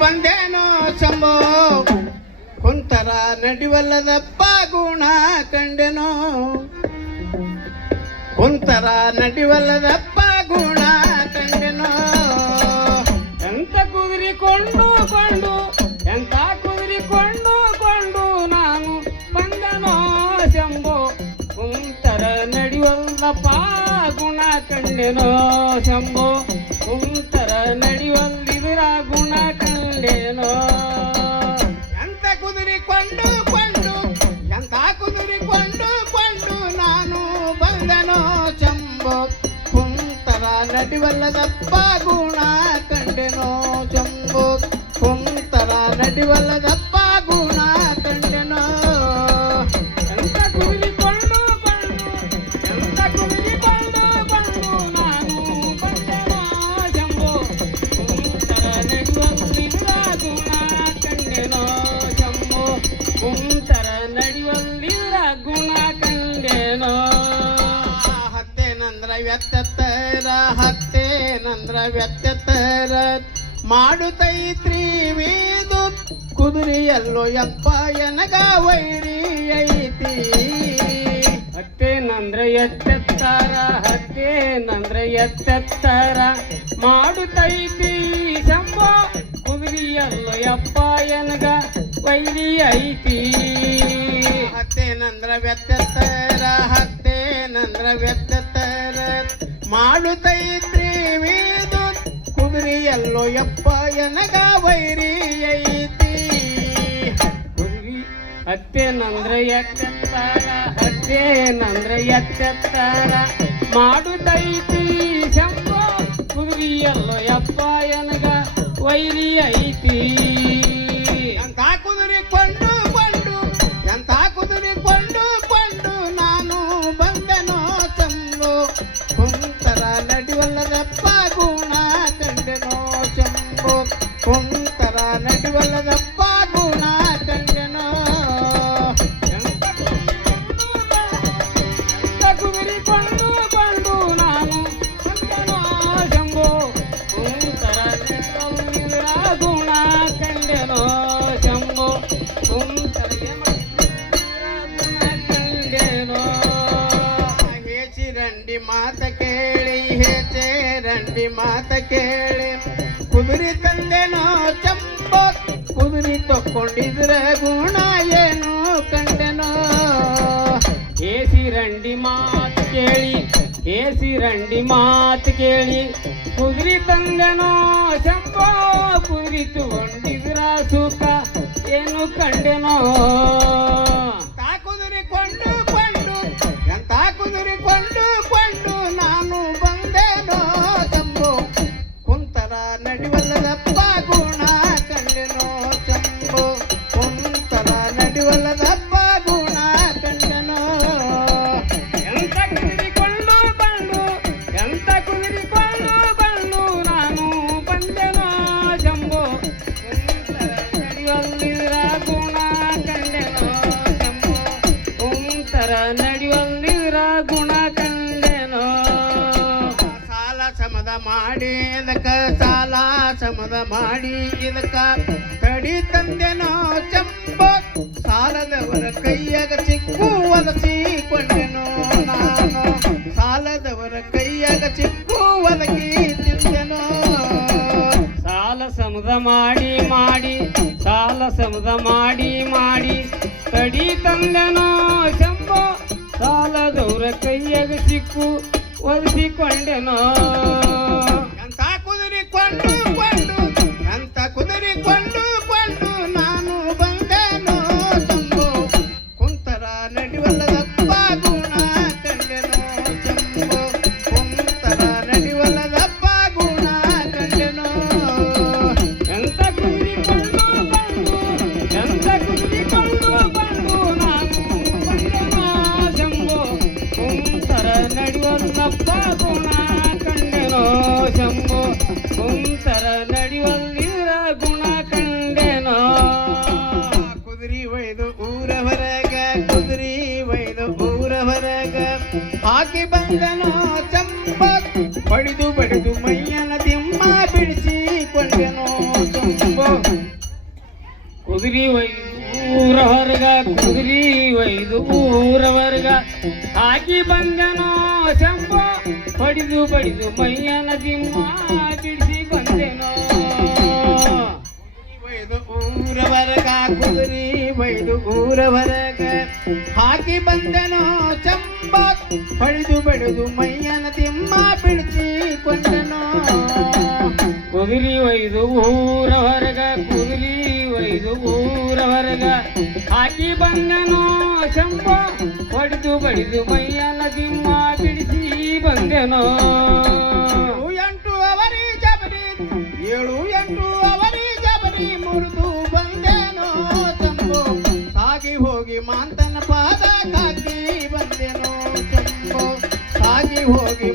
ಬಂದೇನೋ ಶಂಭೋ ಕುಂತರ ನಡಿವಲ್ಲದಪ್ಪ ಗುಣ ಕಂಡೆನೋ ಕುಂತರ ನಡಿವಲ್ಲದಪ್ಪ ಗುಣ ಕಂಡೆನೋ ಎಂತ ಕುದುರಿಕೊಂಡು ಎಂತ ಕುದುರಿಕೊಂಡು ನಾನು ಬಂದನೋ ಶಂಭೋ ಕುಂತರ ನಡಿವಲ್ಲಪ್ಪ ಗುಣ ಕಂಡೆನೋ ಶಂಭೋ ಕುಂತರ ನಡಿವಲ್ಲಿದರ ಗುಣ ಕಂಡೆನೋ ಎಂತ ಕುದುರಿಕೊಂಡು ಎಂತ ಕುದುರಿಕೊಂಡು ನಾನು ಬಂದನೋ ಶಂಭೋ ಕುಂತರ ನಡಿವಲ್ಲದಪ್ಪ ಗುಣ ಕಂಡೆನೋ ಶಂಭೋ ಕುಂತರ ನಡಿವಲ್ಲದಪ್ಪ ಗುಣ ಕಂಡೆನೋ ಎಂತ ಕುದುರಿಕೊಂಡು ನಾನು ಬಂದನೋ ಶಂಭೋ ಕುಂತರ ನಡಿವಲ್ಲಿದರ ಗುಣ ಕಂಡೆನೋ ಶಂಭೋ ಕುಂತರ ನಡಿವಲ್ಲಿದರ ಗುಣ ಕಂಡೆನೋ ಹತ್ತೇನಂದ್ರ ವ್ಯತ್ಯತ್ತರ ಮಾಡುತ್ತೈತ್ರಿ ವೀದು ಕುದುರೆಯಲ್ಲೋ ಯಪ್ಪ ಎನಗ ವೈರಿ ಐತಿ ಹತ್ತೇನಂದ್ರ ಎತ್ತೆತ್ತರ ಮಾಡುತ್ತೈತಿ ಶಂಭೋ ಕುದುರೆಯಲ್ಲೋ ಯಪ್ಪ ಎನಗ ವೈರಿ ಐತಿ ಹತ್ತೇನಂದ್ರ ವ್ಯತ್ಯತ್ತರ ಮಾಡುತ್ತೈತ್ರಿ ವೀದು ಕುದುರೆಯಲ್ಲೋ ಯಪ್ಪ ಎನಗ ವೈರಿ ಐತಿ ಹತ್ತೇನಂದ್ರ ಎತ್ತೆತ್ತರ ಮಾಡುತ್ತೈತಿ ಶಂಭೋ ಕುದುರೆಯಲ್ಲೋ ಯಪ್ಪ ಎನಗ ವೈರಿ ಐತಿ ಎಂತ ಕುದುರಿಕೊಂಡು ನಾನು ಬಂದೆನೋ ಶಂಭೋ ಕುಂತರ ನಡಿವಲ್ಲದಪ್ಪ ಗುಣ ಕಂಡೆನೋ ಶಂಭೋ ಕುಂತರ ನಡಿವಲ್ಲದಪ್ಪ ಗುಣ ಕಂಡೆನೋ ಎಂತ ಕುದುರಿಕೊಂಡು ನಾನು ಬಂದೆನೋ ಶಂಭೋ ಕುಂತರ ನಡಿವಲ್ಲಿದರ ಗುಣ ಕಂಡೆನೋ ಶಂಭೋ ಕುಂತರ ರಂಡಿ ಮಾತ ಕೇಳಿ ಕುದುರೆ ತಂದೆನೋ ಶಂಭೋ ಕುದುರೆ ತಕ್ಕೊಂಡಿದ್ರ ಗುಣ ಏನು ಕಂಡೆನೋ ರಂಡಿ ಮಾತು ಕೇಳಿ ಕುದುರೆ ತಂದೆನೋ ಶಂಭೋ ಕುದುರೆ ತಗೊಂಡಿದ್ರ ಸುಖ ಏನು ಕಂಡೆನೋ ಕುದುರಿಕೊಂಡು ನಾನು ಬಂದೆನೋ ಶಂಭೋ ಕುಂತರ ನಡಿವಲ್ಲದಪ್ಪ ಗುಣ ಕಂಡೆನೋ ಶಂಭೋ ಕುಂತರ ನಡಿವಲ್ಲದಪ್ಪ ಗುಣ ಕಂಡೆನೋ ಎಂತ ಕುದುರಿಕೊಂಡು ನಾನು ಬಂದೆನೋ ಶಂಭೋ ಕುಂತರ ನಡಿವಲ್ಲಿದರ ಗುಣ ಕಂಡೆನೋ ಶಂಭೋ ಕುಂತರ ನಡಿವಲ್ಲಿದರ ಗುಣ ಕಂಡೆನೋ ಸಾಲ ಸಮದ ಮಾಡಿ ಇದಕ್ಕ ತಡಿ ತಂದೆನೋ ಶಂಭೋ ಸಾಲದವರ ಕೈಯಾಗ ಸಿಕ್ಕು ಒಲಸಿಕೊಂಡೆನೋ ನಾನು ಸಾಲದವರ ಕೈಯಾಗ ಸಿಕ್ಕು ಒಲಗಿ ತಿಂದೆನೋ ಸಾಲ ಸಮದ ಮಾಡಿ ತಡಿ ತಂದೆನೋ ಶಂಭೋ ಸಾಲದವರ ಕೈಯಾಗ ಸಿಕ್ಕು ಒಲಿಸಿಕೊಂಡೆನೋ ಎಂತ ಕುದುರಿಕೊಂಡು ನಾನು ಬಂದೆನೋ ಶಂಭೋ ಕುಂತರ ನಡಿವಲ್ಲದಪ್ಪ ಗುಣ ಕಂಡೆನೋ ಶಂಭೋ ಕುಂತರ ನಡಿವಲ್ಲದಪ್ಪ ಗುಣ ಕಂಡೆನೋ ಎಂತ ಕುದುರಿಕೊಂಡು ನಾನು ಬಂದೆನೋ ಶಂಭೋ ಕುಂತರ ನಡಿವಲ್ಲದಪ್ಪ ಗುಣ ಕಂಡೆನೋ ಶಂಭೋ ಕುಂತರ ನಡಿವಲ್ಲಿರ ಗುಣ ಕಂಡೆನೋ ಕುದುರೆ ಒಯ್ದು ಊರ ಹೊರಗ ಹಾಕಿ ಬಂದನೋ ಶಂಭೋ ಬಡಿದು ಮೈಯನ ದಿಮ್ಮ ಬಿಡಿಸಿಕೊಂಡೆನೋ ಶಂಭೋ ಕುದುರಿ ಒಯ್ದು ಊರ ಹೊರಗ ಕುದುರಿ ಒಯ್ದು ಊರ ಹೊರಗ ಹಾಕಿ ಬಂದೆನೋ ಶಂಭೋ ಹೊಡಿದು ಬಡಿದು ಮೈಯನ ದಿಮ್ಮ ಬಿಡಿಸಿ ಬಂದೆನೋ ಒಯ್ದು ಊರ ಹೊರಗ ಕುದುರಿ ಒಯ್ದು ಊರ ಹೊರಗ ಹಾಕಿ ಬಂದೆನೋ ಶಂಭೋ ಹೊಡಿದು ಬಡಿದು ಮೈಯನ ದಿಮ್ಮ ಬಿಡಿಸಿ ಕೊಂದೆನೋ ಕುದುರಿ ಒಯ್ದು ಊರ ಹೊರಗ ಕುದುರಿ ಒಯ್ದು ಊರ ಹೊರಗ ಹಾಕಿ ಬಂದೆನೋ ಶಂಭೋ ಹೊಡೆದು ಬಡಿದು ಮೈಯನ ದಿಮ್ಮ ಬಿಡಿಸಿ ಬಂದೆನೋ 8 ಅವರಿ ಜಬರಿ 7 8 ಅವರಿ ಜಬರಿ ಮುರಿದು ಬಂದೆನೋ ಶಂಭೋ ಸಾಗಿ ಹೋಗಿ ಮಾಂತನ ಪಾದ ಕಾಕಿ ಬಂದೆನೋ ಶಂಭೋ ಸಾಗಿ ಹೋಗಿ